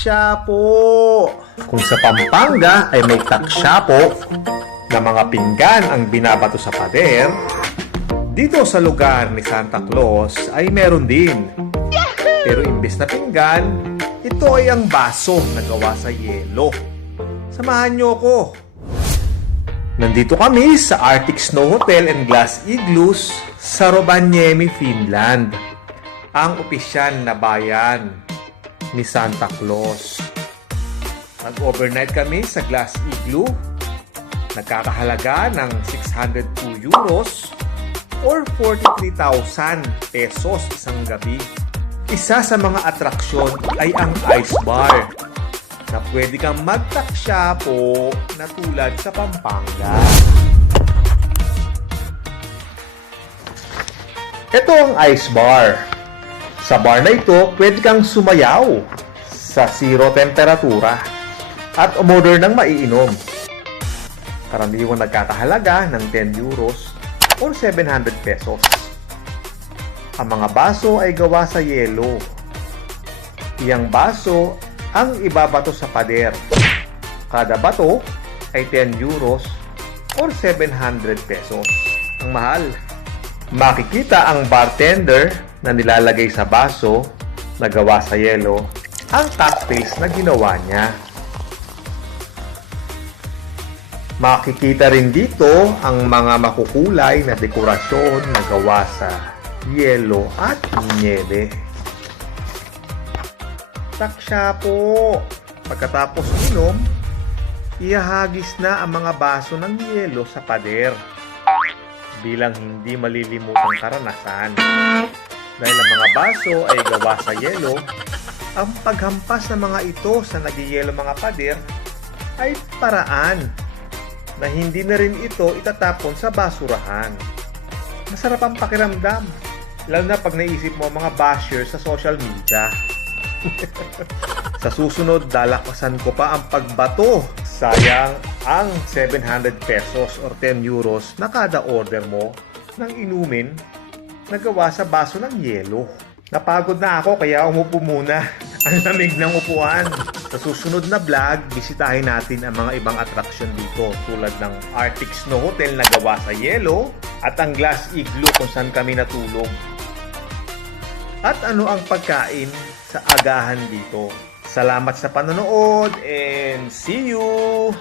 Taksyapo. Kung sa Pampanga ay may taksyapo na mga pinggan ang binabato sa pader, dito sa lugar ni Santa Claus ay meron din. Pero imbes na pinggan, ito ay ang baso na gawa sa yelo. Samahan niyo ko. Nandito kami sa Arctic Snow Hotel and Glass Igloos sa Rovaniemi, Finland. Ang opisyal na bayan ni Santa Claus. Nag-overnight kami sa Glass Igloo. Nagkakahalaga ng 602 euros or 43,000 pesos isang gabi. Isa sa mga atraksyon ay ang ice bar na pwede kang magtaksyapo na tulad sa Pampanga. Ito ang ice bar. Sa bar na ito, pwede kang sumayaw sa 0 temperatura at umorder ng maiinom. Karaniwang nagkakahalaga ng 10 euros or 700 pesos. Ang mga baso ay gawa sa yelo. Iyang baso ang ibabato sa pader. Kada bato ay 10 euros or 700 pesos. Ang mahal. Makikita ang bartender na nilalagay sa baso na gawa sa yelo ang cocktails na ginawa niya. Makikita rin dito ang mga makukulay na dekorasyon na gawa sa yelo at niebe. Taksyapo. Pagkatapos inom, ihahagis na ang mga baso ng yelo sa pader bilang hindi malilimutang karanasan. Dahil ang mga baso ay gawa sa yelo, ang paghampas ng mga ito sa nagyayelo mga pader ay paraan na hindi na rin ito itatapon sa basurahan. Masarap ang pakiramdam, lalo na pag naisip mo ang mga bashers sa social media. Sa susunod, dalakasan ko pa ang pagbato. Sayang ang 700 pesos or 10 euros na kada order mo ng inumin na gawa sa baso ng yelo. Napagod na ako kaya umupo muna. Ang lamig ng upuan. Sa susunod na vlog, bisitahin natin ang mga ibang atraksyon dito tulad ng Arctic Snow Hotel na gawa sa yelo at ang Glass Igloo kung saan kami natulog. At ano ang pagkain sa agahan dito. Salamat sa panonood and see you!